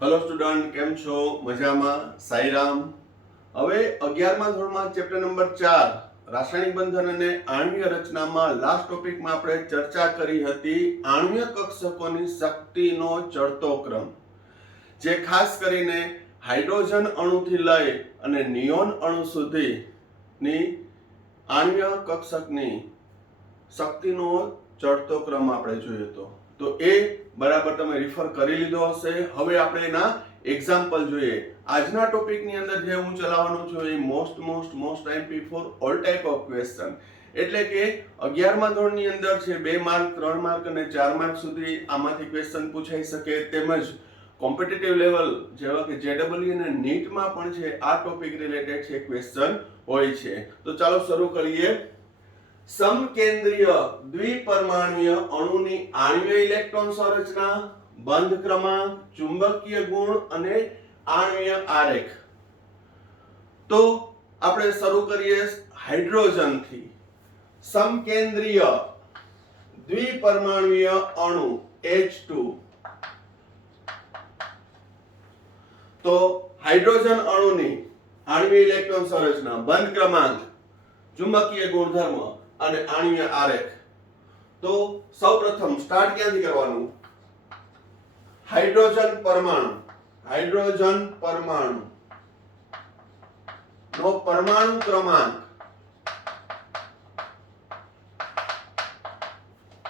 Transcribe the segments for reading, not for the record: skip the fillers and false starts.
Hello student, કેમ છો? મજામાં? સાઈરામ. હવે 11મા ધોરણમાં ચેપ્ટર નંબર 4 રાસાયણિક બંધન અને આણ્વીય રચનામાં લાસ્ટ ટોપિકમાં આપણે ચર્ચા કરી હતી આણ્વીય કક્ષકોની શક્તિનો ચડતો ક્રમ, જે ખાસ કરીને હાઇડ્રોજન અણુથી લઈ અને નિયોન અણુ સુધીની આણ્વીય કક્ષકની શક્તિનો ચડતો ક્રમ આપણે જોયો હતો. તો એ બરાબર તમે રિફર કરી લીધો હશે. હવે આપણે એના એક્ઝામ્પલ જોઈએ. આજના ટોપિકની અંદર જે હું ચલાવવાનો છું એ most time for all type of question, એટલે કે 11મા ધોરણની અંદર છે 2 માર્ક, 3 માર્ક અને 4 માર્ક સુધી આમાંથી ક્વેશ્ચન પૂછાઈ શકે. તેમજ કોમ્પિટિટિવ લેવલ જેવા કે જેડબલઈ અને નીટમાં પણ છે આ ટોપિક રિલેટેડ છે ક્વેશ્ચન હોય છે. તો ચાલો શરૂ કરીએ. સમકેન્દ્રીય દ્વિપરમાણુય અણુની આણ્વીય ઇલેક્ટ્રોન સંરચના, બંધ ક્રમાંક, ચુંબકીય ગુણ અને આણ્વીય આરેખ. તો આપણે શરૂ કરીએ હાઇડ્રોજન થી. સમકેન્દ્રીય દ્વિપરમાણુય અણુ H2. તો હાઇડ્રોજન અણુની આણ્વીય ઇલેક્ટ્રોન સંરચના, બંધ ક્રમાંક, ચુંબકીય ગુણધર્મ અને આણ્વીય આરેખ. તો સૌપ્રથમ સ્ટાર્ટ ક્યાંથી કરવાનું? હાઇડ્રોજન પરમાણુ નો પરમાણુ ક્રમાંક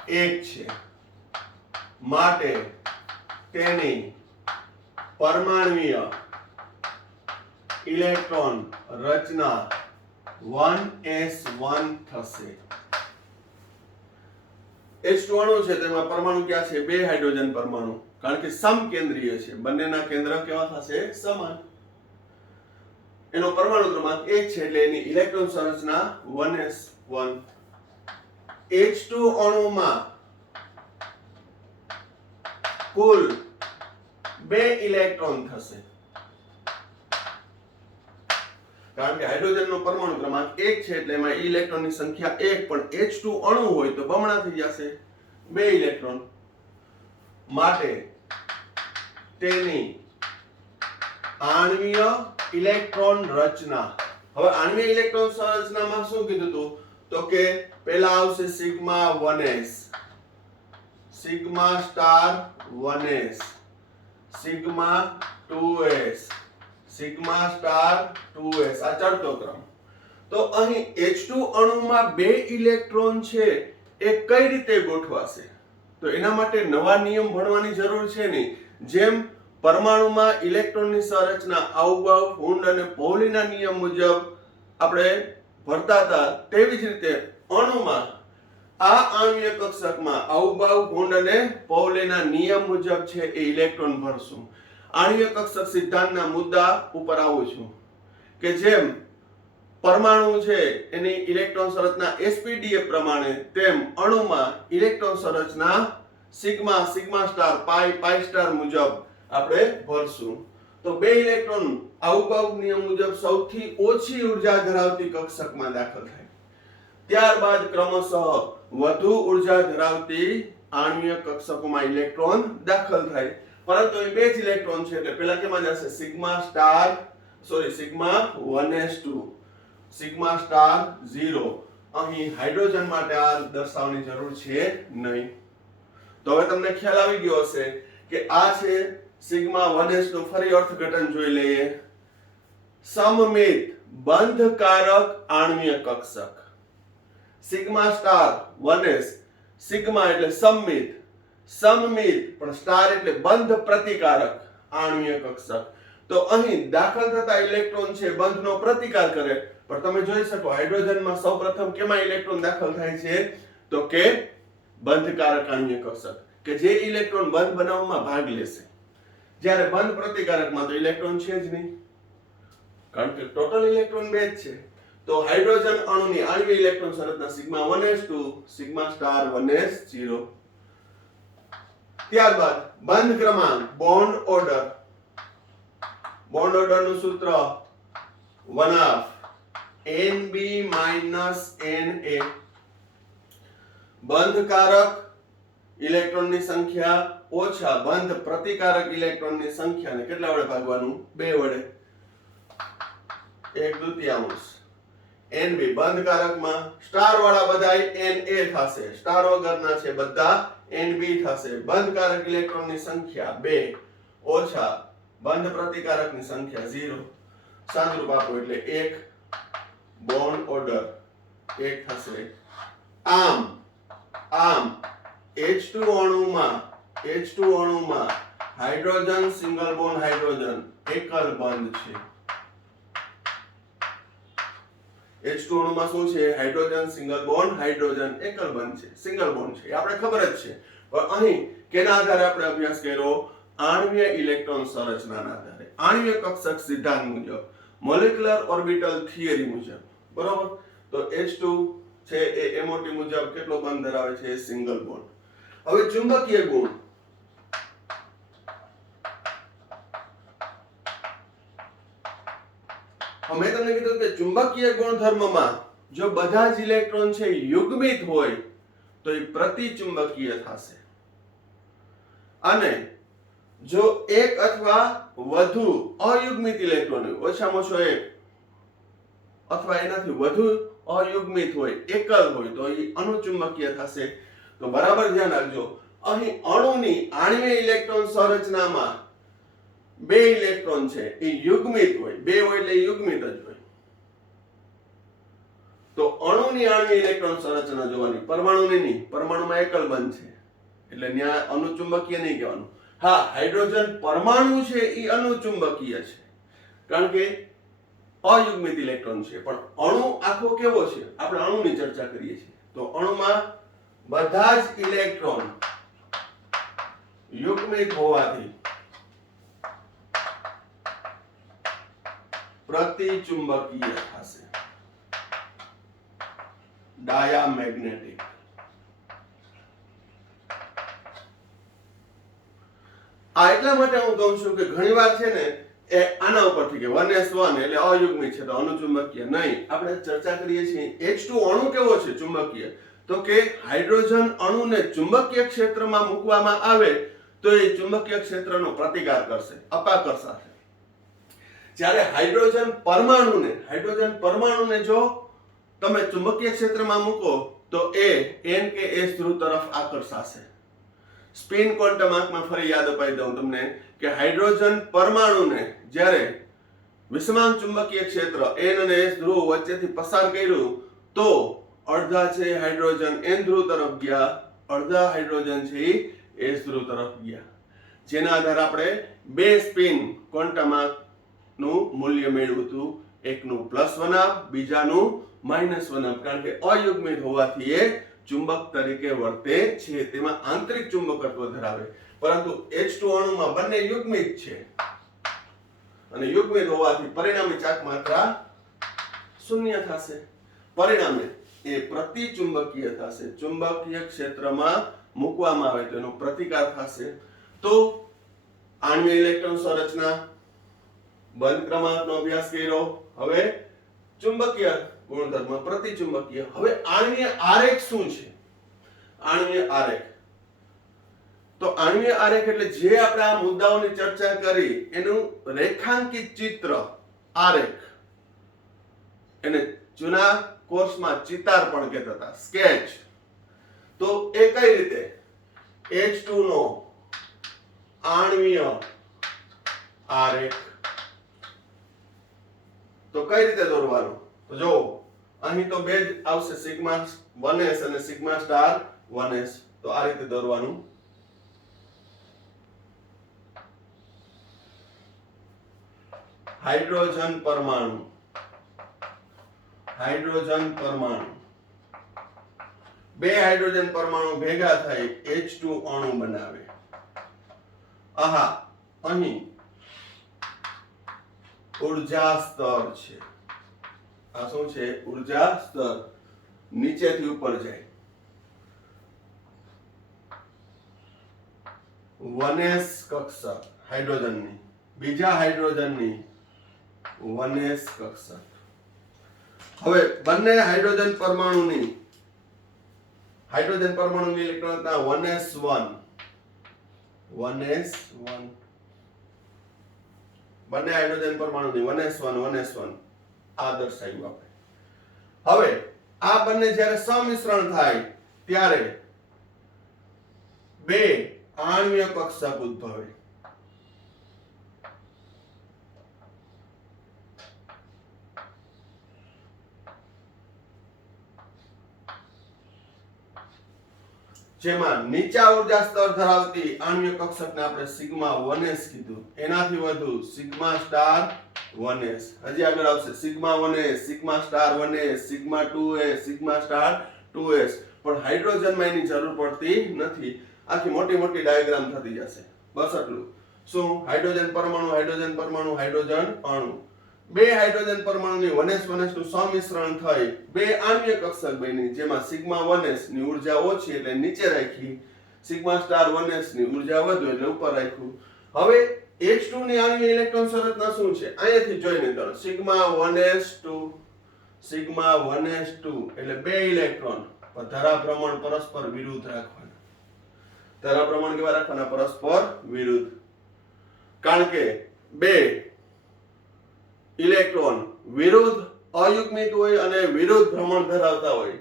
1 છે, માટે તેની પરમાણ્વીય ઇલેક્ટ્રોન રચના 1s1 થશે. H2 અણુ છે તેમાં પરમાણુ ક્યાં છે? 2 હાઇડ્રોજન પરમાણુ, કારણ કે સમકેન્દ્રીય છે, બંનેના કેન્દ્ર કેવા થશે? સમાન. એનો પરમાણુ ક્રમાંક 1 છે એટલે એની ઇલેક્ટ્રોન સંરચના 1s1. H2 અણુમાં કુલ 2 ઇલેક્ટ્રોન થશે, કારણ કે હાઇડ્રોજનનો પરમાણુ ક્રમાંક 1 છે એટલે એમાં ઇલેક્ટ્રોનની સંખ્યા 1, પણ H2 અણુ હોય તો બમણા થઈ જશે, 2 ઇલેક્ટ્રોન. માટે તેની આણ્વીય ઇલેક્ટ્રોન રચના. હવે આણ્વીય ઇલેક્ટ્રોન સંરચનામાં શું કીધું હતું? તો કે પહેલા આવશે sigma 1s, sigma star 1s, sigma 2s, sigma star 2s, આ ચડતો ક્રમ. તો અહીં H2 અણુમાં 2 ઇલેક્ટ્રોન છે એ કઈ રીતે ગોઠવાશે? તો એના માટે નવા નિયમ ભણવાની જરૂર છે નહીં. જેમ પરમાણુમાં ઇલેક્ટ્રોનની સંરચના આઉબાઉ, હુન્ડ અને પૌલીના નિયમ મુજબ આપણે ભરતા હતા, તેવી જ રીતે અણુમાં આ આણ્વીય કક્ષકમાં આઉબાઉ, હુન્ડ અને પૌલીના નિયમ મુજબ છે એ ઇલેક્ટ્રોન ભરશું. આણ્વીય કક્ષક સિદ્ધાંતના મુદ્દા ઉપર આવું છું કે જેમ પરમાણુ છે એની ઇલેક્ટ્રોન સંરચના sp_df પ્રમાણે, તેમ અણુમાં ઇલેક્ટ્રોન સંરચના સિગ્મા, સિગ્મા સ્ટાર, પાઈ, પાઈ સ્ટાર મુજબ આપણે ભરશું. તો 2 ઇલેક્ટ્રોન આઉબાઉ નિયમ મુજબ સૌથી ઓછી ઉર્જા ધરાવતી કક્ષકમાં દાખલ થાય, ત્યારબાદ ક્રમશઃ વધુ ઉર્જા ધરાવતી આણ્વીય કક્ષકોમાં ઇલેક્ટ્રોન દાખલ થાય. પરંતુ એ 2 જ ઇલેક્ટ્રોન છે એટલે પહેલા કેમાં જશે? Sigma 1s2, sigma star 0. અહીં હાઇડ્રોજન માટે આ દર્શાવવાની જરૂર છે નહીં. તો હવે તમને ખ્યાલ આવી ગયો હશે કે આ છે સિગ્મા 1s નું ફરી અર્થઘટન જોઈ લઈએ. સમમિત બંધકારક આણ્વીય કક્ષક. સિગ્મા સ્ટાર 1s, સિગ્મા એટલે સમમિત, પણ સ્ટાર એટલે બંધ પ્રતિકારક આણ્વીય કક્ષક. તો અહીં દાખલ થતા ઇલેક્ટ્રોન છે બંધનો પ્રતિકાર કરે, પણ તમે જોઈ શકો હાઇડ્રોજનમાં સૌપ્રથમ કેમાં ઇલેક્ટ્રોન દાખલ થાય છે? તો કે બંધકારક આણ્વીય કક્ષક, કે જે ઇલેક્ટ્રોન બંધ બનાવવામાં ભાગ લેશે. જ્યારે બંધ પ્રતિકારકમાં તો ઇલેક્ટ્રોન છે જ નહીં, કારણ કે ટોટલ ઇલેક્ટ્રોન 2 જ છે. તો હાઇડ્રોજન અણુની આણ્વીય ઇલેક્ટ્રોન સંરચના sigma 1s2, sigma star 1s0. ત્યારબાદ બંધ ક્રમાંક, બોન્ડ ઓર્ડર. બોન્ડ ઓર્ડરનું સૂત્ર 1/Nb - Na. બંધકારક ઇલેક્ટ્રોનની સંખ્યા ઓછા બંધ પ્રતિકારક ઇલેક્ટ્રોનની સંખ્યાને કેટલા વડે ભાગવાનું? 2 વડે. 1/2. Nb બંધ કારકમાં સ્ટાર વાળા બધા Na થશે, સ્ટાર વગરના છે બધા Nb થશે. બંધ કારક ઇલેક્ટ્રોનની સંખ્યા 2 ઓછા બંધ પ્રતિકારકની સંખ્યા 0. સાદુરૂપ આપો એટલે 1 બોન્ડ ઓર્ડર 1 થશે. આમ H2 અણુમાં હાઇડ્રોજન સિંગલ બોન્ડ હાઇડ્રોજન એકલ બંધ છે. H2 અણુમાં શું છે? હાઇડ્રોજન સિંગલ બોન્ડ હાઇડ્રોજન એકલ બંધ છે, સિંગલ બોન્ડ છે, એ આપણે ખબર જ છે. પણ અહીં કેના આધારે આપણે અભ્યાસ કર્યો? આણ્વીય ઇલેક્ટ્રોન સંરચનાના આધારે, આણ્વીય કક્ષક સિદ્ધાંત મુજબ, મોલેક્યુલર ઓર્બિટલ થિયરી મુજબ. બરોબર? તો H2 છે એ MOT મુજબ કેટલો બંધ ધરાવે છે? Single bond. હવે ચુંબકીય ગુણ. મેં તમને કીધું કે ચુંબકીય ગુણધર્મમાં જો બધા જ ઇલેક્ટ્રોન છે યુગ્મિત હોય તો એ પ્રતિચુંબકીય થશે, અને જો એક અથવા વધુ અયુગ્મિત ઇલેક્ટ્રોન હોય, ઓછામાં ઓછો એક અથવા એનાથી વધુ અયુગ્મિત હોય, એકલ હોય, તો એ અનુચુંબકીય થશે. તો બરાબર ધ્યાન રાખજો, અહીં અણુની આણ્વીય ઇલેક્ટ્રોન સંરચનામાં 2 ઇલેક્ટ્રોન છે એ યુગ્મિત હોય, 2 હોય એટલે યુગ્મિત જ હોય. તો અણુની આણ્વીય ઇલેક્ટ્રોન સંરચના જોવાની, પરમાણુની નહીં. પરમાણુમાં એકલ બંધ છે એટલે ત્યાં અનુચુંબકીય નહીં કહેવાનું. હા, હાઇડ્રોજન પરમાણુ છે એ અનુચુંબકીય છે કારણ કે અયુગ્મિત ઇલેક્ટ્રોન છે. પણ અણુ આખો કેવો છે? આપણે અણુની ચર્ચા કરીએ છીએ. તો અણુમાં બધા જ ઇલેક્ટ્રોન યુગ્મિત હોવાથી પ્રતિચુંબકીય થશે, ડાયામેગ્નેટિક. આ એટલા માટે હું કહું છું કે ઘણીવાર છે ને એ આના ઉપરથી કે 1s1 એટલે અયુગ્મિત છે તો અનુચુંબકીય નહીં. આપણે ચર્ચા કરીએ છીએ H2 અણુ કેવો છે ચુંબકીય? તો કે હાઇડ્રોજન અણુને ચુંબકીય ક્ષેત્રમાં મૂકવામાં આવે તો એ ચુંબકીય ક્ષેત્રનો પ્રતિકાર કરશે, અપાકર્ષણ છે. જ્યારે હાઇડ્રોજન પરમાણુને જો તમે ચુંબકીય ક્ષેત્રમાં મૂકો તો એ N કે S ધ્રુવ તરફ આકર્ષાશે. સ્પિન ક્વોન્ટમ આંકમાં ફરી યાદ અપાઈ દઉં તમને કે હાઇડ્રોજન પરમાણુને જ્યારે વિષમાંક ચુંબકીય ક્ષેત્ર N અને S ધ્રુવ વચ્ચેથી પસાર કર્યું તો અડધા છે હાઇડ્રોજન N ધ્રુવ તરફ ગયા, અડધા હાઇડ્રોજન છે એ S ધ્રુવ તરફ ગયા. જેના આધારે આપણે 2 સ્પિન ક્વોન્ટમ આંકનું મૂલ્ય મેળવ્યું હતું, એકનું +1 બીજાનું -1, કારણ કે અયુગ્મિત હોવાથી એ ચુંબક તરીકે વર્તે છે, તેમાં આંતરિક ચુંબકત્વ ધરાવે. પરંતુ H2 અણુમાં બંને યુગ્મિત છે અને યુગ્મિત હોવાથી પરિણામી ચાક માત્રા શૂન્ય થશે. પરિણામે એ પ્રતિચુંબકીય થશે, ચુંબકીય ક્ષેત્રમાં મૂકવામાં આવે તો એનો પ્રતિકાર થશે. તો આણ્વીય ઇલેક્ટ્રોન સંરચના બંધ ક્રમાંકનો અભ્યાસ કર્યો. હવે ચુંબકીય ગુણધર્મ, પ્રતિચુંબકીય. હવે આણ્વીય આરેખ શું છે? આણ્વીય આરેખ, તો આણ્વીય આરેખ એટલે જે આપણે આ મુદ્દાઓની ચર્ચા કરી એનું રેખાંકિત ચિત્ર, આરેખ. એને જૂના કોર્સમાં ચિતાર પણ કહેતા હતા, સ્કેચ. તો એ કઈ રીતે? H2 નો આણ્વીય આરેખ તો કઈ રીતે દોરવાનું? તો જો અહીં તો બે જ આવશે, સિગ્મા 1s અને સિગ્મા સ્ટાર 1s. તો આ રીતે દોરવાનું. હાઇડ્રોજન પરમાણુ, બે હાઇડ્રોજન પરમાણુ ભેગા થઈ H2 અણુ બનાવે. આહા, અહીં ઊર્જા સ્તર છે. આ શું છે? ઊર્જા સ્તર. નીચેથી ઉપર જાય. 1s કક્ષક હાઇડ્રોજનની, બીજા હાઇડ્રોજનની 1s કક્ષક. હવે બંને હાઇડ્રોજન પરમાણુની ઇલેક્ટ્રોનતા 1s1 1s1 બંને હાઇડ્રોજન પરમાણુની 1s1 1s1 આ દર્શાવ્યું આપણે. હવે આ બંને જ્યારે સમિશ્રણ થાય ત્યારે બે આણ્વીય કક્ષક ઉદ્ભવે. જેમાં નીચા ઉર્જા સ્તર ધરાવતી આણ્વીય કક્ષકને આપણે સિગ્મા 1s કીધું, એનાથી વધુ સિગ્મા સ્ટાર 1s. હજી આગળ આવશે sigma 1s, sigma star 1s, sigma 2s, sigma star 2s. પણ હાઇડ્રોજનમાં એની જરૂર પડતી નથી. આખી મોટી મોટી ડાયાગ્રામ થતી જશે. બસ આટલું. શું? હાઇડ્રોજન પરમાણુ, હાઇડ્રોજન પરમાણુ, હાઇડ્રોજન અણુ. બે હાઇડ્રોજન પરમાણુની 1s 1s નું સમિશ્રણ થઈ બે આણ્વીય કક્ષક બની, જેમાં સિગ્મા 1s ની ઊર્જા ઓછી એટલે નીચે રાખી, સિગ્મા સ્ટાર 1s ની ઊર્જા વધુ એટલે ઉપર રાખ્યું. હવે H2 ની આણ્વીય ઇલેક્ટ્રોન સંરચના શું છે? અહીંયાથી જોઈને તો સિગ્મા 1s2 સિગ્મા 1s2 એટલે બે ઇલેક્ટ્રોન ધરા પ્રમાણ પરસ્પર વિરુદ્ધ રાખવાના. ધરા પ્રમાણ કેવા રાખવાના? પરસ્પર વિરુદ્ધ. કારણ કે બે ઇલેક્ટ્રોન વિરુદ્ધ અયુગ્મિત હોય અને વિરુદ્ધ ભ્રમણ ધરાવતા હોય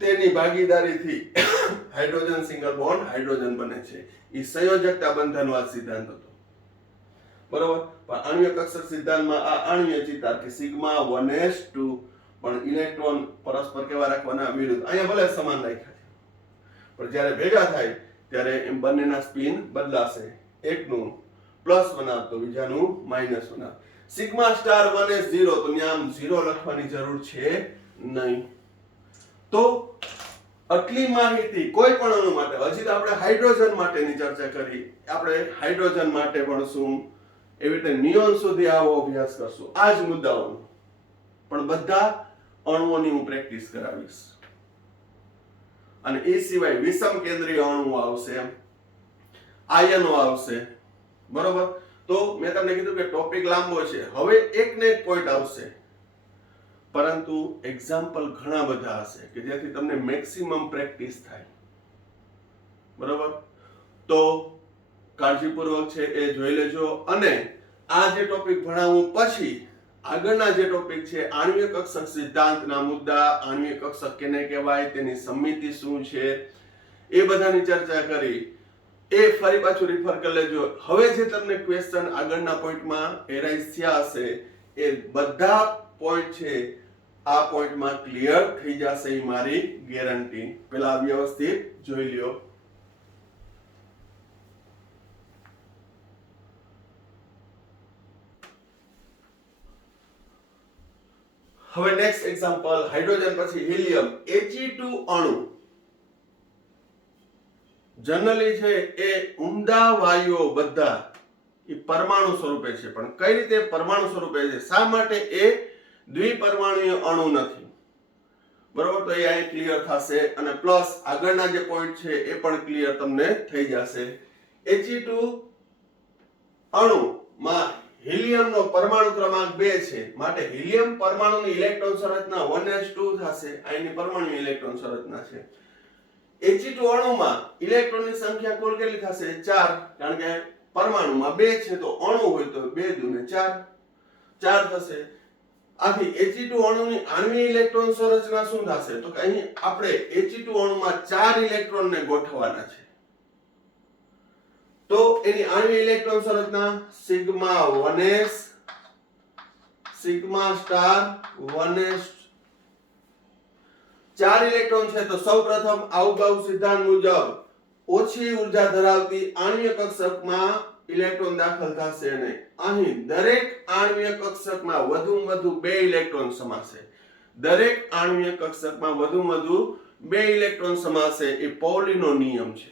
તેની ભાગીદારીથી હાઇડ્રોજન સિંગલ બોન્ડ હાઇડ્રોજન બને છે. એ સંયોજકતા બંધનવાદ સિદ્ધાંત હતો. બરોબર. પણ આણ્વીય કક્ષક સિદ્ધાંતમાં આ આણ્વીય ચિતાર કે સિગ્મા 1s2 પણ ઇલેક્ટ્રોન પરસ્પર કેવા રાખવાના? વિરુદ્ધ. અહીંયા ભલે સમાન રાખ્યા છે પણ જ્યારે ભેગા થાય ત્યારે એમ બંનેના સ્પિન બદલાશે. એકનું પ્લસ બનાવ તો બીજાનું માઇનસ બનાવ. સિગ્મા સ્ટાર 1s 0 તો ત્યાં આમ 0 લખવાની જરૂર છે નહીં. તો આટલી માહિતી કોઈ પણ અણુ માટે. હજી તો આપણે હાઇડ્રોજન માટેની ચર્ચા કરી. આપણે હાઇડ્રોજન માટે પણ શું એવી રીતે નિયોન સુધી આવો અભ્યાસ કરશું આ જ મુદ્દાઓનો. પણ બધા અણુઓની હું પ્રેક્ટિસ કરાવીશ. અને એ સિવાય વિષમ કેન્દ્રીય અણુ આવશે, આયનો આવશે. બરોબર. તો મેં તમને કીધું કે ટોપિક લાંબો છે. હવે એક ને એક પોઈન્ટ આવશે પરંતુ એક્ઝામ્પલ ઘણા બધા હશે કે જેથી તમને મેક્સિમમ પ્રેક્ટિસ થાય. બરોબર. તો કાળજીપૂર્વક છે એ જોઈ લેજો. અને આ જે ટોપિક ભણાવું પછી આગળના જે ટોપિક છે આણ્વીય કક્ષક સિદ્ધાંતના મુદ્દા, આણ્વીય કક્ષક કેને કહેવાય, તેની સમિતિ શું છે, એ બધાની ચર્ચા કરી એ ફરી પાછું રિફર કરી લેજો. હવે જે તમને ક્વેશ્ચન આગળના પોઈન્ટમાં એરાઇઝ થયા હશે એ બધા પોઈન્ટ છે આ પોઈન્ટમાં ક્લિયર થઈ જશે એ મારી ગેરંટી. પેલા વ્યવસ્થિત જોઈ લ્યો. હવે નેક્સ્ટ એક્ઝામ્પલ હાઇડ્રોજન પછી હિલિયમ. He2 અણુ જનરલી છે એ ઉમદા વાયુઓ બધા એ પરમાણુ સ્વરૂપે છે. પણ કઈ રીતે પરમાણુ સ્વરૂપે છે? શા માટે એ દ્વિપરમાણુય અણુ નથી? બરોબર. તો એ અહીં ક્લિયર થશે. અને પ્લસ આગળના જે પોઈન્ટ છે એ પણ ક્લિયર તમને થઈ જશે. He2 અણુમાં હિલિયમનો પરમાણુ ક્રમાંક 2 છે. માટે હિલિયમ પરમાણુની ઇલેક્ટ્રોન સંરચના 1s2 થશે. અહીંની પરમાણુ ઇલેક્ટ્રોન સંરચના છે. He2 અણુમાં ઇલેક્ટ્રોનની સંખ્યા કુલ કેટલી થશે? 4. કારણ કે પરમાણુમાં 2 છે તો અણુ હોય તો 2 દુને 4 થશે. આથી He2 અણુની આણ્વીય ઇલેક્ટ્રોન સંરચના શું થશે? તો કે અહીં આપણે He2 અણુમાં 4 ઇલેક્ટ્રોનને ગોઠવવાના છે. તો એની આણ્વીય ઇલેક્ટ્રોન સંરચના sigma 1s, sigma star 1s. 4 electron છે તો સૌપ્રથમ આઉગાઉ સિદ્ધાંત મુજબ ઓછી ઉર્જા ધરાવતી આણ્વીય કક્ષકમાં ઇલેક્ટ્રોન દાખલ થશે અને અહીં દરેક આણ્વીય કક્ષકમાં વધુમાં વધુ 2 ઇલેક્ટ્રોન સમાશે. દરેક આણ્વીય કક્ષકમાં વધુમાં વધુ 2 ઇલેક્ટ્રોન સમાશે. એ પૌલીનો નિયમ છે.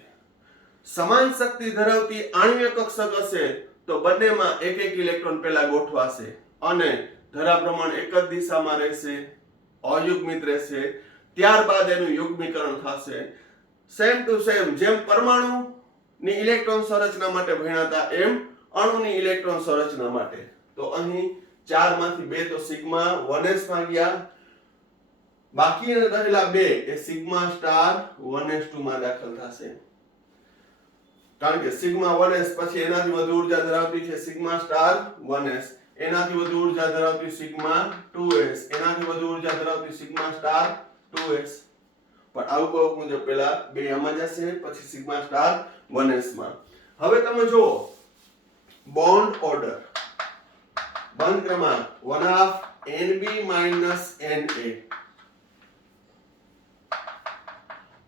સમાન શક્તિ ધરાવતી આણ્વીય કક્ષક હશે તો બંનેમાં એક એક ઇલેક્ટ્રોન પહેલા ગોઠવાશે અને ધરા પ્રમાણ એક જ દિશામાં રહેશે, અયુગ્મિત રહેશે. ત્યારબાદ એનું યુગ્મીકરણ થશે. સેમ ટુ સેમ જેમ પરમાણુની ઇલેક્ટ્રોન સંરચના માટે ભણ્યા હતા એમ અણુની ઇલેક્ટ્રોન સંરચના માટે. તો અહીં 4 માંથી 2 તો સિગ્મા 1s માં ગયા. બાકી રહેલા 2 એ સિગ્મા સ્ટાર 1s2 માં દાખલ થશે. કારણ કે સિગ્મા 1s પછી એનાથી વધુ ઊર્જા ધરાવતી છે સિગ્મા સ્ટાર 1s, એનાથી વધુ ઊર્જા ધરાવતી સિગ્મા 2s, એનાથી વધુ ઊર્જા ધરાવતી સિગ્મા સ્ટાર 2s. પણ આવું મુજબ પહેલા બે આમાં જશે પછી સિગ્મા સ્ટાર 1s માં. હવે તમે જુઓ બોન્ડ ઓર્ડર, બંધ ક્રમાંક 1/NB - NA,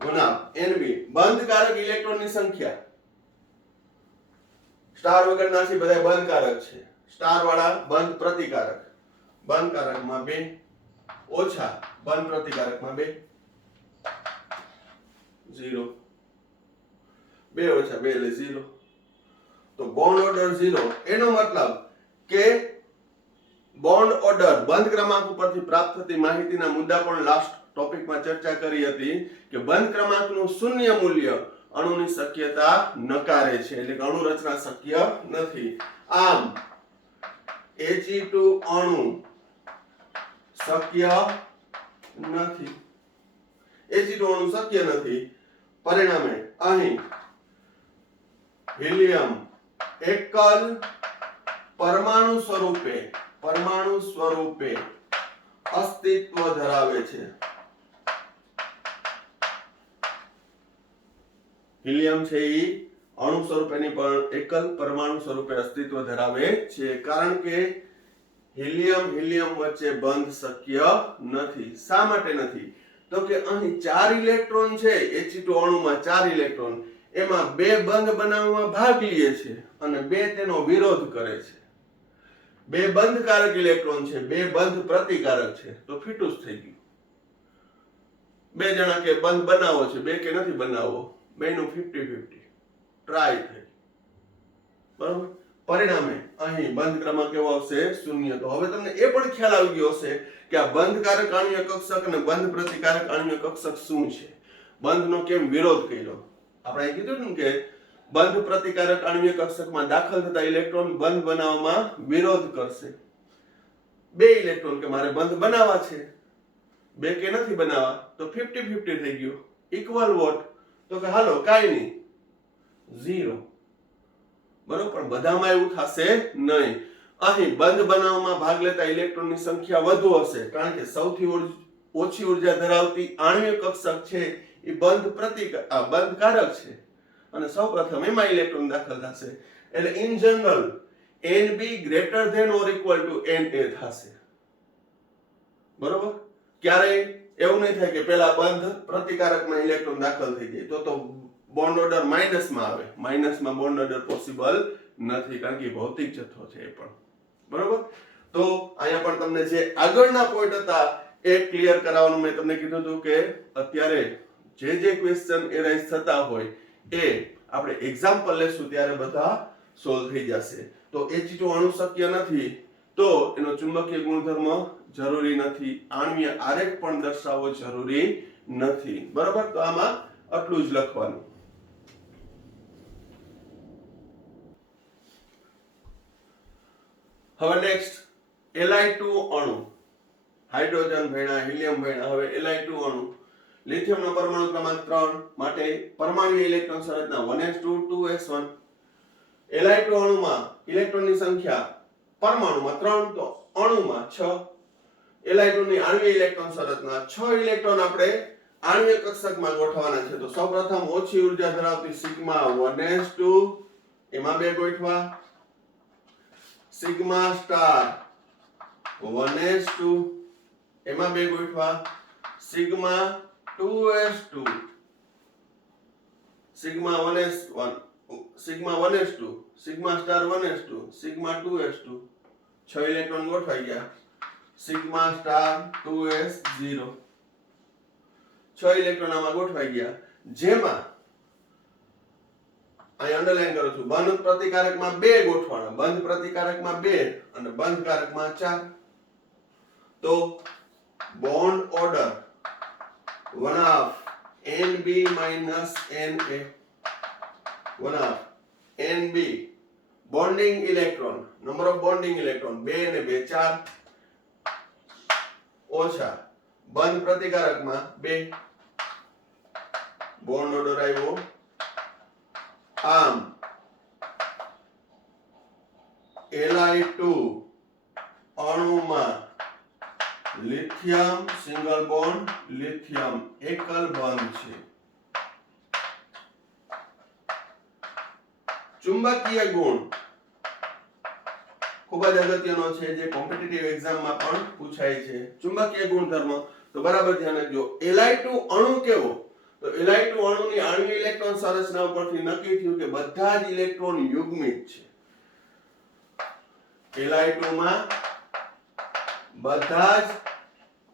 1/NB બંધકારક ઇલેક્ટ્રોનની સંખ્યા. સ્ટાર વગરનાથી બધા બંધકારક છે, સ્ટાર વાળા બંધ પ્રતિકારક. બંધકારકમાં 2 ઓછા બંધ પ્રતિકારકમાં 2 0, 2 ઓછા 2 એટલે 0. તો બોન્ડ ઓર્ડર 0. એનો મતલબ કે બોન્ડ ઓર્ડર બંધ ક્રમાંક ઉપરથી પ્રાપ્ત થતી માહિતીના મુદ્દા પણ લાસ્ટ ટોપિકમાં ચર્ચા કરી હતી કે બંધ ક્રમાંકનું શૂન્ય મૂલ્ય અણુની શક્યતા નકારે છે, એટલે કે અણુ રચના શક્ય નથી. આમ He2 અણુ શક્ય નથી. He2 અણુ શક્ય નથી. પરિણામે અહીં હિલિયમ એકલ પરમાણુ સ્વરૂપે અસ્તિત્વ ધરાવે છે. હિલિયમ છે એ અણુ સ્વરૂપેની પણ એકલ પરમાણુ સ્વરૂપે અસ્તિત્વ ધરાવે છે, કારણ કે હિલિયમ વચ્ચે બંધ શક્ય નથી. શા માટે નથી? તો કે અહીં 4 ઇલેક્ટ્રોન છે, He2 અણુમાં 4 ઇલેક્ટ્રોન, એમાં 2 બંધ બનાવવામાં ભાગ લે છે અને 2 તેનો વિરોધ કરે છે. 2 બંધકારક ઇલેક્ટ્રોન છે, 2 બંધ પ્રતિકારક છે, તો ફિટુસ થઈ ગયું. 2 જણા કે બંધ બનાવો છે, 2 કે નથી બનાવવો, બેનું 50-50 ટ્રાય થઈ. બરોબર. પરિણામે અહીં બંધ ક્રમાંક કેવો આવશે? 0. તો હવે તમને એ પણ ખ્યાલ આવી ગયો હશે કે આ બંધકારક આણ્વીય કક્ષક અને બંધ પ્રતિકારક આણ્વીય કક્ષક શું છે, બંધનો કેમ વિરોધ કર્યો. આપણે કીધું ને કે બંધ પ્રતિકારક આણ્વીય કક્ષકમાં દાખલ થતા ઇલેક્ટ્રોન બંધ બનાવવામાં વિરોધ કરશે. 2 ઇલેક્ટ્રોન કે મારે બંધ બનાવવા છે, 2 કે નથી બનાવવા, તો 50-50 થઈ ગયું. Equal vote? તો કે હાલો કાઈ નહીં, 0. બરોબર. પણ બધામાં એવું થશે નહીં. અહીં બંધ બનાવવામાં ભાગ લેતા ઇલેક્ટ્રોનની સંખ્યા વધુ હશે, કારણ કે સૌથી ઓછી ઊર્જા ધરાવતી આણ્વીય કક્ષક છે એ બંધકારક છે અને સૌપ્રથમ એમાં ઇલેક્ટ્રોન દાખલ થશે. એટલે in general NB greater than or equal to NA થશે. બરોબર. ક્યારેય એવું નહીં થાય કે પહેલા બંધ પ્રતિકારકમાં ઇલેક્ટ્રોન દાખલ થઈ જાય, તો બોન્ડ ઓર્ડર માઇનસમાં આવે. માઇનસમાં બોન્ડ ઓર્ડર પોસિબલ નથી, કારણ કે ભૌતિક જથ્થો છે એ પણ. બરોબર. તો અહીંયા પણ તમને જે આગળના પોઈન્ટ હતા એ ક્લિયર કરાવવાનું મેં તમને કીધું હતું કે અત્યારે જે ક્વેશ્ચન એરાઇઝ થતા હોય એ આપણે એક્ઝામ્પલ લેશું ત્યારે બધા સોલ્વ થઈ જશે. તો He2 અણુ શક્ય નથી, તો એનો ચુંબકીય ગુણધર્મ જરૂરી નથી, આણ્વીય આરેખ પણ દર્શાવવો જરૂરી નથી. બરોબર. તો આમાં આટલું જ લખવાનું. હવે નેક્સ્ટ Li2 અણુ. હાઇડ્રોજન ભણ્યા, હિલિયમ ભણ્યા, હવે Li2 અણુ. લિથિયમનો પરમાણુ ક્રમાંક 3 માટે પરમાણ્વીય ઇલેક્ટ્રોન સંરચના 1s2 2s1. Li2 અણુમાં ઇલેક્ટ્રોનની સંખ્યા પરમાણુમાં 3 તો અણુમાં 6. Li2 ની આણ્વીય ઇલેક્ટ્રોન સંરચના 6 ઇલેક્ટ્રોન આપણે આણ્વીય કક્ષકમાં ગોઠવવાના છે. તો સૌપ્રથમ ઓછી ઊર્જા ધરાવતી સિગ્મા 1s2 એમાં 2 ગોઠવા, સિગ્મા સ્ટાર 1s2 એમાં 2 ગોઠવા, sigma 2s2, sigma 1s1, sigma 1s2, sigma star 1s2, sigma 2s2, 6 electron ગોઠવાઈ ગયા. સિગ્મા સ્ટાર 2s0, 6 ઇલેક્ટ્રોન આમાં ગોઠવાઈ ગયા, જેમાં અહીં અંડરલાઈન કરું છું, બંધ પ્રતિકારકમાં 2 ગોઠવાના, બંધ પ્રતિકારકમાં 2 અને બંધકારકમાં 4. તો bond order 1/NB - NA, 1/NB bonding electron, number of bonding electron 2 અને 2 4, ઓછા બંધ પ્રતિકારકમાં 2, બોન્ડ ઓર્ડર આવ્યો આમ Li2 અણુમાં લિથિયમ સિંગલ બોન્ડ લિથિયમ એકલ બંધ છે. ચુંબકીય ગુણ ખૂબ જ અગત્યનો છે, જે કોમ્પિટિટિવ એક્ઝામમાં પણ પૂછાય છે. ચુંબકીય ગુણધર્મ તો બરાબર ધ્યાન રાખજો. Li2 અણુ કેવો? તો Li2 અણુની આણ્વિક ઇલેક્ટ્રોન સંરચના ઉપરથી નક્કી થયું કે બધા જ ઇલેક્ટ્રોન યુગ્મિત છે. Li2 માં બધા જ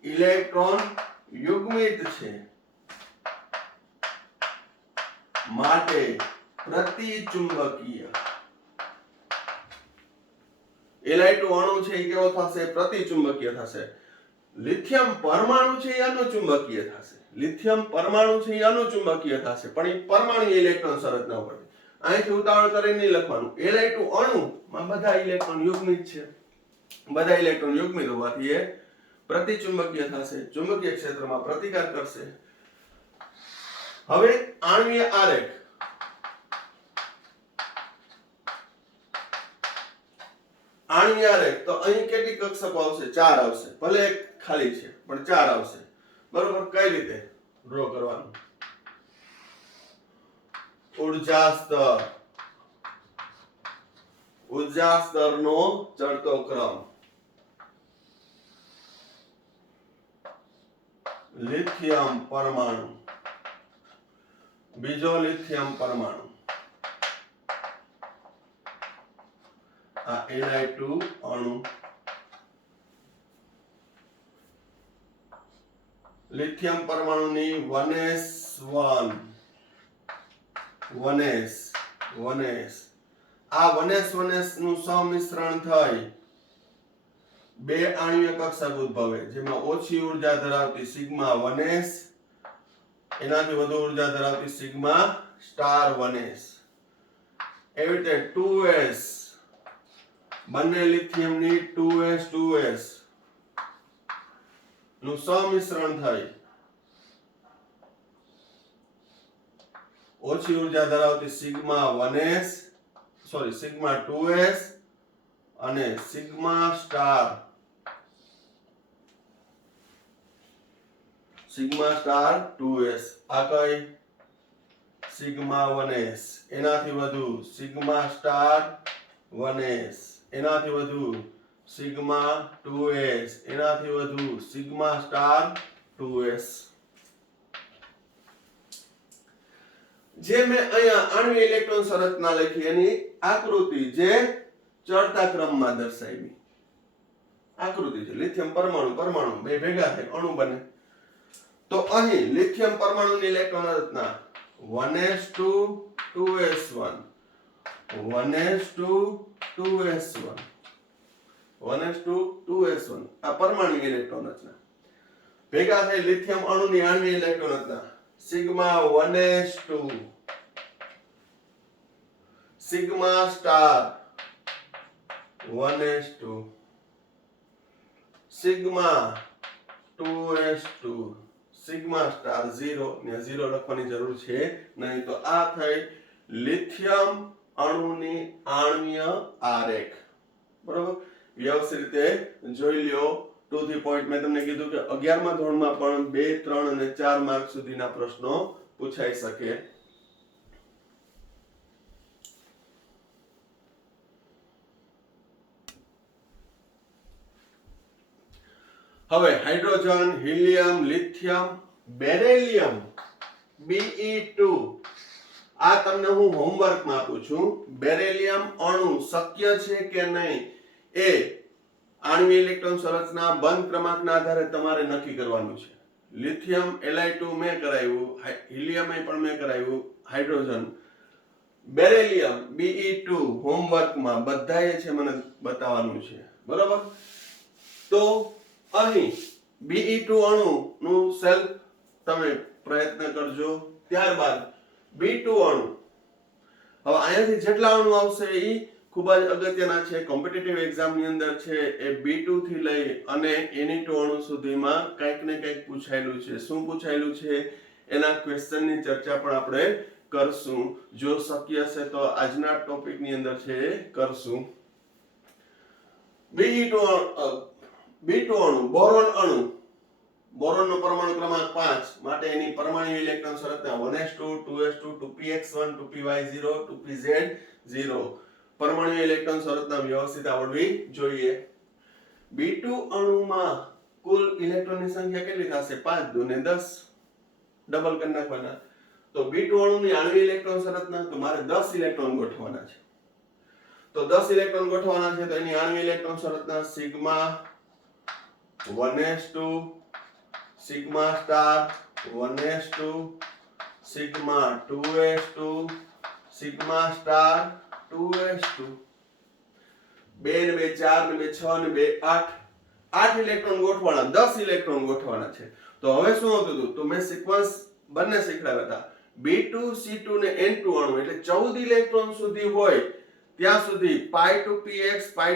ઇલેક્ટ્રોન યુગ્મિત છે, માટે પ્રતિચુંબકીય. Li2 અણુ છે એ કેવો થશે? પ્રતિચુંબકીય થશે. લિથિયમ પરમાણુ છે એ અનુચુંબકીય થશે. લિથિયમ પરમાણુ છે એ અનુચુંબકીય થશે, પણ એ પરમાણુ ઇલેક્ટ્રોન સંરચના ઉપર અહીંથી ઉતાવળ કરીને નહીં લખવાનું. Li2 અણુમાં બધા ઇલેક્ટ્રોન યુગ્મિત છે. બધા ઇલેક્ટ્રોન યુગ્મિત હોવાથી એ પ્રતિચુંબકીય થશે, ચુંબકીય ક્ષેત્રમાં પ્રતિકાર કરશે. હવે આણ્વીય આરેખ. આણ્વીય આરેખ તો અહીં કેટલી કક્ષકો આવશે? 4 આવશે. ભલે એક ખાલી છે પણ 4 આવશે. બરોબર. કઈ રીતે ડ્રો કરવાનું? ઊર્જા સ્તર, ઊર્જા સ્તરનો ચડતો ક્રમ. લિથિયમ પરમાણુ, બીજો લિથિયમ પરમાણુ, આ Li2 અણુ, લિથિયમ પરમાણુની 1s1 આ 1s નું સમિશ્રણ થઈ બે આણ્વીય કક્ષક ઉદ્ભવે, જેમાં ઓછી ઉર્જા ધરાવતી સિગ્મા 1s એનાથી વધુ ઉર્જા ધરાવતી સિગ્મા સ્ટાર 1s. એવી રીતે 2s બંને લિથિયમની 2s નું સમિશ્રણ થઈ ઓછી ઉર્જા ધરાવતી સિગ્મા 2s અને સિગ્મા સ્ટાર 2s. આ કઈ? સિગ્મા 1s એનાથી વધુ સિગ્મા સ્ટાર 1s એનાથી વધુ સિગ્મા 2s એનાથી વધુ સિગ્મા સ્ટાર 2s. જે મેં અહીંયા આણ્વીય ઇલેક્ટ્રોન સંરચના લખી એની આકૃતિ જે ચડતા ક્રમમાં દર્શાવી આકૃતિ છે. લિથિયમ પરમાણુ બે ભેગા થાય અણુ બને. તો અહીં લિથિયમ પરમાણુની ઇલેક્ટ્રોન રચના 1s2 2s1 1s2 2s1 1s2 2s1 આ પરમાણુ ઇલેક્ટ્રોન રચના ભેગા થઈ લિથિયમ અણુની આણ્વીય ઇલેક્ટ્રોન રચના sigma 1s2 sigma star 1s2 sigma 2s2 sigma star 0 ને 0 લખવાની જરૂર છે નહીં. તો આ થઈ લિથિયમ અણુની આણ્વીય આરેખ. બરોબર. વ્યવસ્થિત રીતે જોઈ લ્યો. To the point. મેં તમને કીધું કે 11મા ધોરણમાં પણ 2, 3 અને 4 માર્ક સુધીના પ્રશ્નો પૂછાઈ શકે. હવે hydrogen, helium, lithium, beryllium Be2 આ તમને હું હોમવર્કમાં આપું છું. બેરિલિયમ અણુ શક્ય છે કે નહીં એ આણ્વીય ઇલેક્ટ્રોન સંરચના બંધ ક્રમાંકના આધારે તમારે નક્કી કરવાનું છે. લિથિયમ Li2 મેં કરાવ્યું, હિલિયમ પણ મેં કરાવ્યું, હાઇડ્રોજન, બેરિલિયમ Be2 હોમવર્કમાં બધાએ છે મને બતાવવાનું છે. બરોબર. તો અહીં Be2 અણુનું સેલ્ફ તમે પ્રયત્ન કરજો. ત્યારબાદ B2 અણુ. હવે અહીંયાથી જેટલા અણુ આવશે એ ખૂબ જ અગત્યના છે, કોમ્પિટિટિવ એક્ઝામની અંદર છે. એ B2 થી લઈ અને Na2 અણુ સુધીમાં કંઈક ને કંઈક પૂછાયેલું છે. શું પૂછાયેલું છે એના ક્વેશ્ચનની ચર્ચા પણ આપણે કરશું, જો શક્ય છે તો આજના ટોપિક ની અંદર છે કરશું. B2 અણુ, બોરોન નો પરમાણુ ક્રમાંક 5 માટે એની પરમાણુ electron શરતના 1s2 2s2 2px1 2py0 2pz0 પરમાણુ ઇલેક્ટ્રોન શરતના વ્યવસ્થિત આવડવી જોઈએ. B2 અણુમાં કુલ ઇલેક્ટ્રોનની સંખ્યા કેટલી થશે? 5 2 ને 10, ડબલ કરી નાખવાના. તો B2 અણુની આણ્વિક ઇલેક્ટ્રોન શરતના તો મારે 10 ઇલેક્ટ્રોન ગોઠવવાના છે. તો 10 ઇલેક્ટ્રોન ગોઠવવાના છે તો એની આણ્વિક ઇલેક્ટ્રોન શરતના sigma 1s2 sigma star 1s2 sigma 2s2 sigma star 2s2 2 ને 2 4 ને 2 6 ને 2 8 8 ઇલેક્ટ્રોન ગોઠવવાના, 10 ઇલેક્ટ્રોન ગોઠવવાના છે. તો હવે શું હતું તો મેં સિક્વન્સ બંને શીખડાવ્યા હતા. B2 C2 ને N2 અણુ એટલે 14 ઇલેક્ટ્રોન સુધી હોય ત્યાં સુધી pi 2px pi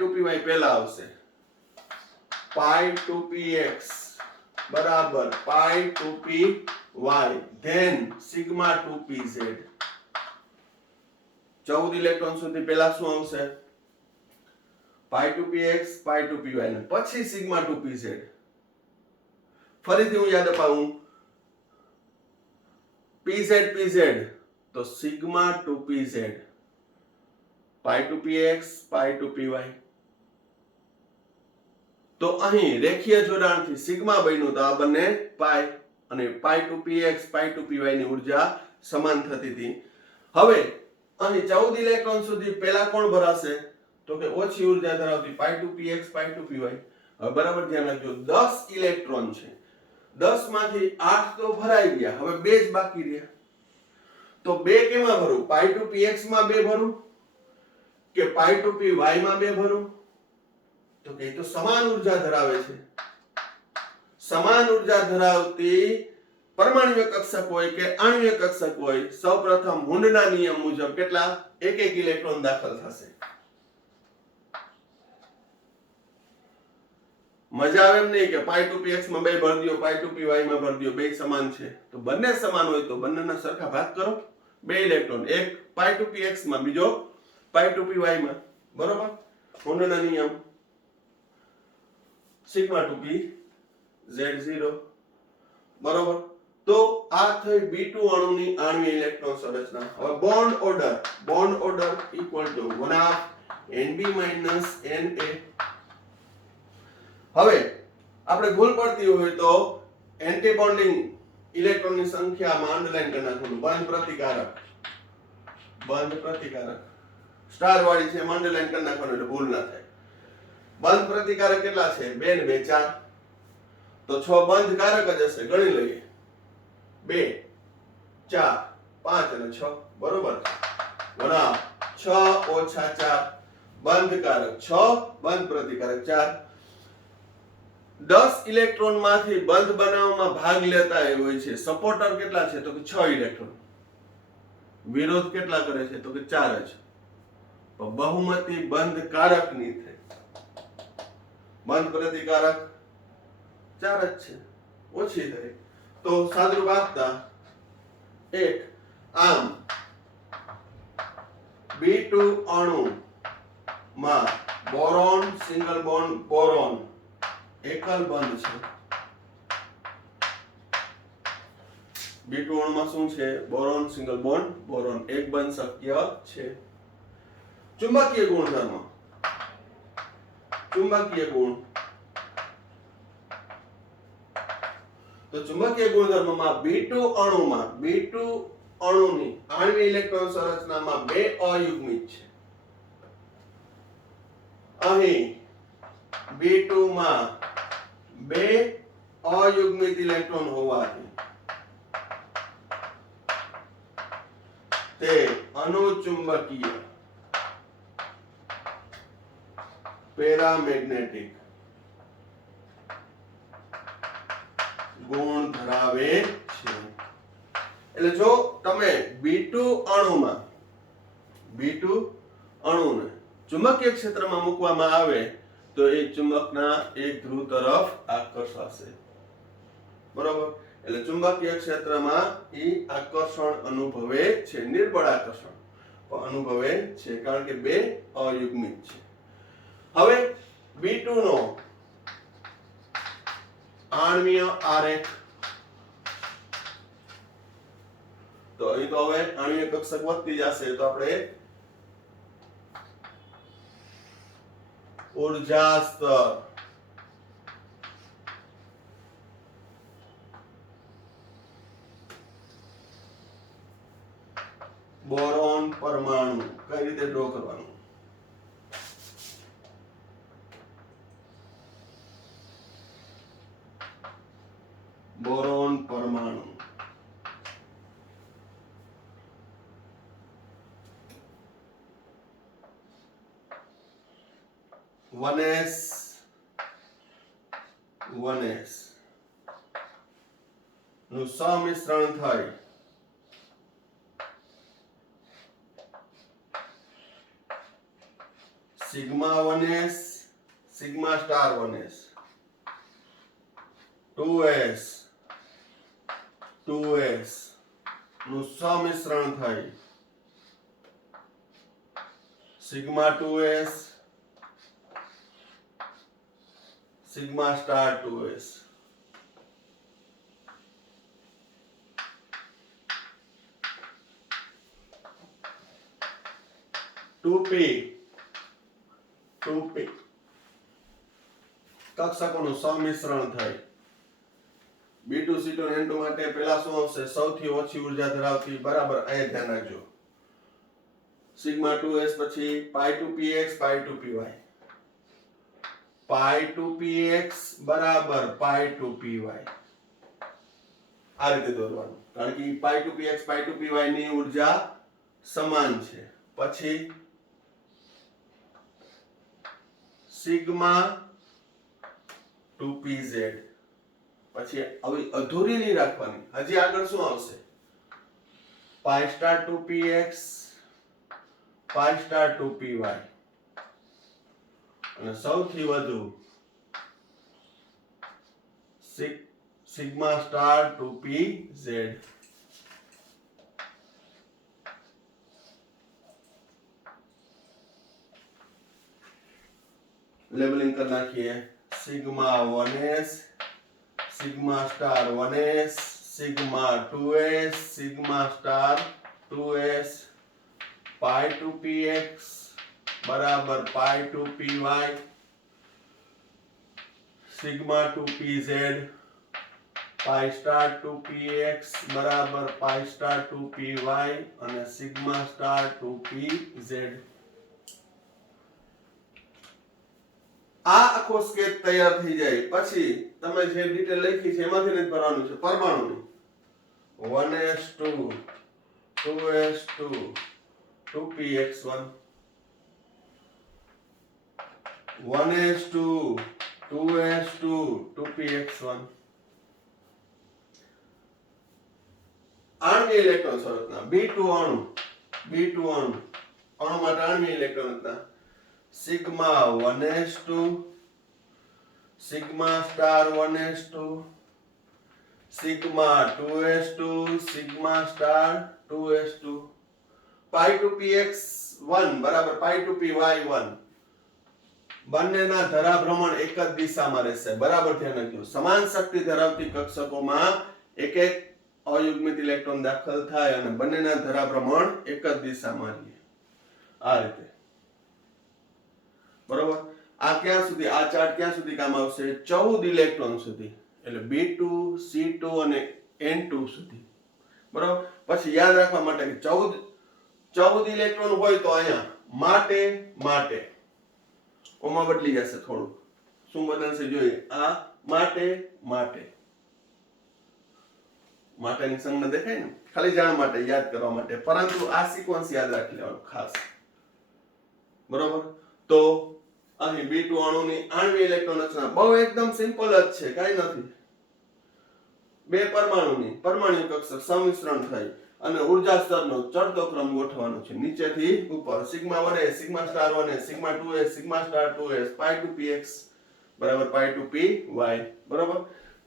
2py પહેલા આવશે. pi 2px બરાબર pi 2py then sigma 2pz. 14 electron સુધી પહેલા શું આવશે? pi 2px pi 2py ને પછી sigma 2pz. ફરીથી હું યાદ અપાવું, pz તો sigma 2pz, pi 2px pi 2py. તો અહીં રેખીય જોડાણથી સિગ્મા બન્યું તો આ બંને પાઈ અને pi 2px pi 2py ની ઉર્જા સમાન થતી હતી. હવે અહીં 14 ઇલેક્ટ્રોન સુધી પહેલા કોણ ભરાશે તો કે ઓછી ઉર્જા ધરાવતી pi 2px pi 2py. હવે બરાબર ધ્યાન રાખજો, 10 ઇલેક્ટ્રોન છે, 10 માંથી 8 તો ભરાઈ ગયા, હવે 2 જ બાકી રહ્યા. તો 2 કેમાં ભરું? pi 2px માં 2 ભરું કે pi 2py માં 2 ભરું? તો કે તો સમાન ઉર્જા ધરાવે છે. સમાન ઉર્જા ધરાવતી પરમાણ્વીય કક્ષક હોય કે આણ્વીય કક્ષક હોય, સૌપ્રથમ હુન્ડના નિયમ મુજબ કેટલા? 1 ઇલેક્ટ્રોન દાખલ થશે. મજા આવે એમ નહીં કે pi 2px માં 2 ભરી દો, pi 2py માં ભરી દો, બે સમાન છે. તો બંને સમાન હોય તો બંનેના સરખા ભાગ કરો. 2 ઇલેક્ટ્રોન, એક pi 2px માં, બીજો pi 2py માં. બરોબર? હુન્ડના નિયમ સિગ્મા 2pz0. બરોબર? તો આ થઈ B2 અણુની આણ્વિક ઇલેક્ટ્રોન સંરચના. હવે bond order equal to 1/2 Nb - Na. હવે આપણે ભૂલ પડતી હોય તો એન્ટી બોન્ડિંગ ઇલેક્ટ્રોનની સંખ્યામાં અંડરલાઈન કરી નાખવાનું. બંધ પ્રતિકારક સ્ટાર વાળી છે એમાં અંડરલાઈન કરી નાખવાનું એટલે ભૂલ ના થાય. બંધ પ્રતિકારક કેટલા છે? 2 ને 2 4. તો 6 બંધ કારક જ હશે, ગણી લઈએ. 2 4 5 અને 6. બરોબર? 6 ઓછા 4 બંધ કારક 6, બંધ પ્રતિકારક 4. 10 ઇલેક્ટ્રોન માંથી બંધ બનાવવામાં ભાગ લેતા હોય છે. સપોર્ટર કેટલા છે? તો કે 6 ઇલેક્ટ્રોન. વિરોધ કેટલા કરે છે? તો કે 4 જ. બહુમતી બંધ કારક ની થઈ. બંધ પ્રતિકારક 4 જ છે, ઓછી થઈ. તો સાદરૂપ આપતા 1. આમ B2 અણુ માં બોરોન સિંગલ બોન્ડ બોરોન એકલ બંધ છે. B2 અણુમાં શું છે? બોરોન સિંગલ બોન્ડ બોરોન, એક બંધ શક્ય છે. ચુંબકીય ગુણધર્મ, ચુંબકીય ગુણ. તો ચુંબકીય ગુણધર્મમાં B2 અણુની આણ્વિક ઇલેક્ટ્રોન સંરચનામાં 2 અયુગ્મિત છે. અહીં B2 માં 2 અયુગ્મિત ઇલેક્ટ્રોન હોવાથી તે અનુચુંબકીય પેરામેગ્નેટિક ગુણ ધરાવે છે. એટલે જો તમે B2 અણુને ચુંબકીય ક્ષેત્રમાં મૂકવામાં આવે તો એ ચુંબકના એક ધ્રુવ તરફ આકર્ષાશે. બરોબર? એટલે ચુંબકીય ક્ષેત્રમાં ઈ આકર્ષણ અનુભવે છે, નિર્બળ આકર્ષણ પણ અનુભવે છે કારણ કે બે અયુગ્મિત છે. હવે B2 નો આણ્વીય આરેખ, તો અહીં તો હવે આણ્વીય કક્ષક વધતી જશે તો આપણે ઊર્જા સ્તર, બોરોન પરમાણુ કઈ રીતે ડ્રો કરવાનું? બોરોન પરમાણુ વનેસ નું સમિશ્રણ થઈ સિગ્મા વનેસ, સિગ્મા સ્ટાર વનેસ, 2s નું સમિશ્રણ થઈ sigma 2s, sigma star 2s. 2p કક્ષકોનું સમિશ્રણ થાય. B2 C2 N2 માટે પહેલા શું આવશે? સૌથી ઓછી ઉર્જા ધરાવતી, બરાબર અહીંયા ધ્યાન રાખજો. સિગ્મા 2s પછી π2px π2py, π2px બરાબર π2py. આ રીતે દોરવાનું કારણ કે π2px π2py ની ઉર્જા સમાન છે. પછી સિગ્મા 2pz, પછી આવી અધૂરી નહીં રાખવાની, હજી આગળ શું આવશે? π સ્ટાર 2px π સ્ટાર 2py અને સૌથી વધુ સિગ્મા સ્ટાર 2pz. લેબલિંગ કરી નાખીએ. Sigma 1s, sigma star 1s, sigma 2s, sigma star 2s, π2px બરાબર π2py, sigma 2pz, π star 2px બરાબર π સ્ટાર 2py અને સિગ્મા સ્ટાર 2pz. આ આખો સ્કેચ તૈયાર થઈ જાય પછી તમે જે ડિટેલ લખી છે એમાંથી જ કરવાનું છે. પરમાણુની 1s2 2s2 2px1, 1s2 2s2 2px1. આણ્વીય electron સંરચના B2 અણુ માટે આણ્વીય ઇલેક્ટ્રોન રચના sigma 1s2, sigma star 1s2, sigma 2s2, sigma star 2s2, π2px1 બરાબર π2py1. બંનેના ધરાભ્રમણ એક જ દિશામાં રહેશે, બરાબર ધ્યાન રાખજો. સમાન શક્તિ ધરાવતી કક્ષકોમાં એક એક અયુગ્મિત ઇલેક્ટ્રોન દાખલ થાય અને બંનેના ધરાભ્રમણ એક જ દિશામાં રહે. આ રીતે, બરોબર. આ ક્યાં સુધી, આ ચાર્ટ ક્યાં સુધી કામ આવશે? 14 ઇલેક્ટ્રોન સુધી, એટલે B2 C2 અને N2 સુધી, બરોબર. પછી યાદ રાખવા માટે કે 14 ઇલેક્ટ્રોન હોય તો અહીંયા માટે ઓમાં બદલી જશે થોડું. શું બદલશે જોઈએ? આ માટેની સંજ્ઞા દેખાય ને, ખાલી જાણ માટે, યાદ કરવા માટે. પરંતુ આ સિક્વન્સ યાદ રાખી લેવાનું ખાસ, બરોબર. તો અહીં B2 અણુની આણ્વીય ઇલેક્ટ્રોન રચના બહુ એકદમ સિમ્પલ જ છે, કાઈ નથી. બે પરમાણુની પરમાણુ કક્ષક સંમિશ્રણ થઈ અને ઊર્જા સ્તરનો ચડતો ક્રમ ગોઠવવાનો છે નીચેથી ઉપર. Sigma 1s, sigma star 1s, sigma 2s, sigma star 2s, π2px બરાબર π2py, બરાબર.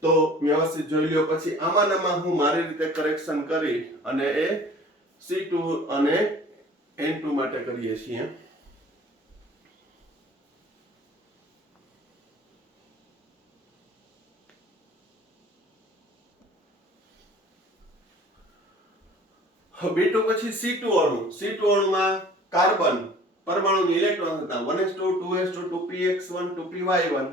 તો વ્યવસ્થિત જોઈ લ્યો. પછી આમાંનામાં હું મારી રીતે કરેક્શન કરી અને એ C2 અને N2 માટે કરીએ છીએ. B2 પછી C2 અણુ. C2 અણુમાં કાર્બન પરમાણુનું ઇલેક્ટ્રોન હતા 1s2 2s2 2px1 2py1.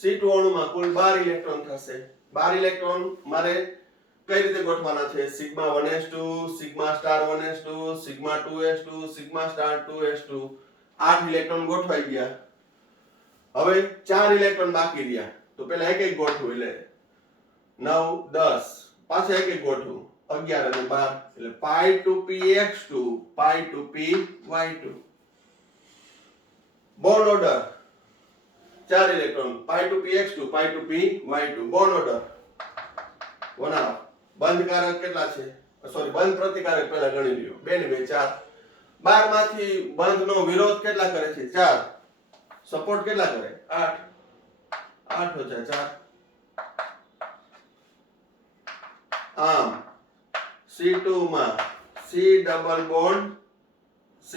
C2 અણુમાં કુલ 12 ઇલેક્ટ્રોન થશે. 12 ઇલેક્ટ્રોન મારે કઈ રીતે ગોઠવાના છે? Sigma 1s2 sigma star 1s2 sigma 2s2 sigma star 2s2. 8 electron ગોઠવાઈ ગયા. હવે 4 ઇલેક્ટ્રોન બાકી રહ્યા. તો પહેલા એક એક ગોઠવું એટલે 9 10 પાછા એક એક ગોઠવું 11 અને 12 એટલે pi to px2 pi to py2. Bond order 4 electron pi to px2 pi to py2. Bond order બનાવો. બંધકારક કેટલા છે? સોરી, બંધ પ્રતિકારક પહેલા ગણી લ્યો. 2 ને 2 4. 12 માંથી બંધનો વિરોધ કેટલા કરે છે? 4. સપોર્ટ કેટલા કરે? 8. 8 ઓછા 4. આમ C2 માં C ડબલ બોન્ડ C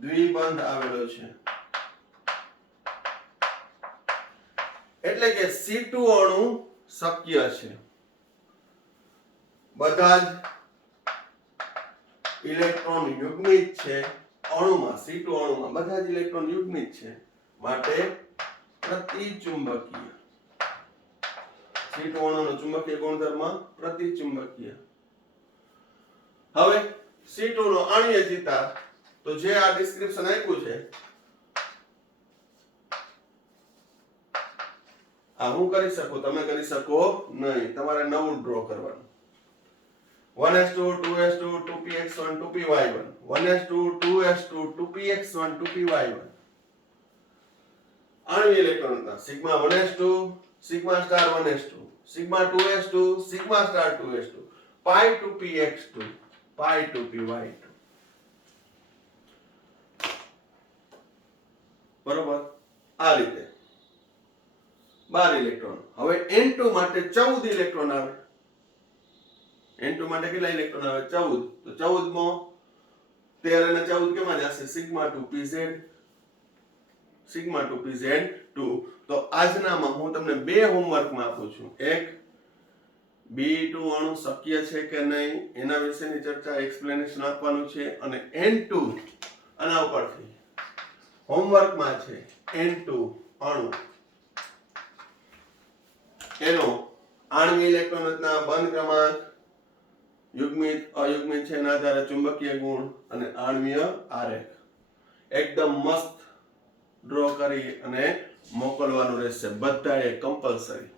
દ્વિબંધ આવેલો છે. એટલે કે C2 અણુ શક્ય છે. બધા જ ઇલેક્ટ્રોન યુગ્મિત છે અણુમાં. C2 અણુમાં બધા જ ઇલેક્ટ્રોન યુગ્મિત છે, માટે પ્રતિચુંબકીય. C2 અણુનો ચુંબકીય ગુણધર્મ પ્રતિચુંબકીય. હવે C2 નો અણીય ચિતાર, તો જે આ ડિસ્ક્રિપ્શન આપ્યું છે આ હું કરી શકું, તમે કરી શકો નહીં. તમારે નવું ડ્રો કરવાનું. 1s2 2s2 2px1 2py1 1s2 2s2 2px1 2py1. અણુ ઇલેક્ટ્રોન હતા sigma 1s2 sigma star 1s2 sigma 2s2 sigma star 2s2 pi to px2 pi to py2. બરોબર? આ રીતે 12 ઇલેક્ટ્રોન. હવે N2 માટે 14 ઇલેક્ટ્રોન આવે. N2 માટે કેટલા ઇલેક્ટ્રોન આવે? 14. તો 14 માં 13 અને 14 કેમાં જશે? Sigma 2pz sigma 2pz2. તો આજનામાં હું તમને બે હોમવર્કમાં આપું છું. એક, B2 અણુ શક્ય છે કે નહીં એના વિશેની ચર્ચા, એક્સપ્લેનેશન આપવાનું છે. અને N2 આના ઉપરથી હોમવર્કમાં છે N2 અણુ એનો આણ્વિક ઇલેક્ટ્રોન રચના, બંધ ક્રમાંક, યુગ્મિત અયુગ્મિત છે એના આધારે ચુંબકીય ગુણ અને આણ્વીય આરેખ એકદમ મસ્ત ડ્રો કરી અને મોકલવાનું રહેશે બધાએ કમ્પલસરી.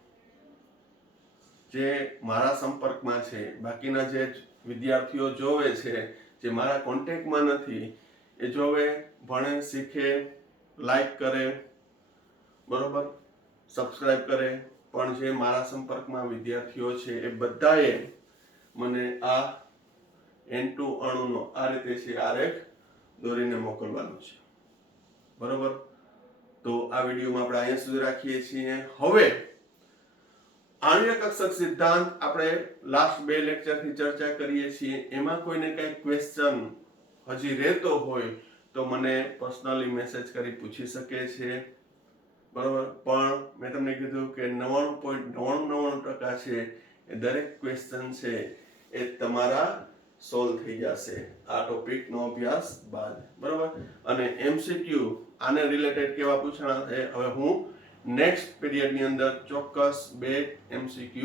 જે મારા સંપર્કમાં છે, બાકીના જે વિદ્યાર્થીઓ જોવે છે, જે મારા કોન્ટેક્ટમાં નથી, એ જોવે, ભણે, શીખે, લાઈક કરે, બરોબર, સબસ્ક્રાઇબ કરે. પણ જે મારા સંપર્કમાં વિદ્યાર્થીઓ છે એ બધાએ મને આ N2 અણુનો આ રીતે છે આરેખ દોરીને મોકલવાનું છે. બરોબર? તો આ વિડીયોમાં આપણે અહીંયા સુધી રાખીએ છીએ. હવે આણ્વીય કક્ષક સિદ્ધાંત આપણે લાસ્ટ 2 લેક્ચરથી ચર્ચા કરીએ છીએ. એમાં કોઈને કઈ ક્વેશ્ચન હજી રહેતો હોય તો મને પર્સનલી મેસેજ કરી પૂછી શકે છે. બરોબર? પણ મેં તમને કીધું કે 99.99% છે એ દરેક ક્વેશ્ચન છે એ તમારા સોલ્વ થઈ જશે આ ટોપિકનો અભ્યાસ બાદ. બરોબર? અને MCQ આને રિલેટેડ કેવા પૂછાણા છે હવે હું નેક્સ્ટ પીરિયડની અંદર ચોક્કસ 2 MCQ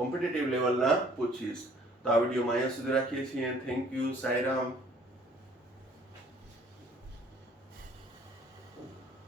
કોમ્પિટિટિવ લેવલના પૂછીશ. તો આ વિડીયોમાં અહીંયા સુધી રાખીએ છીએ. Thank you. સાઈરામ.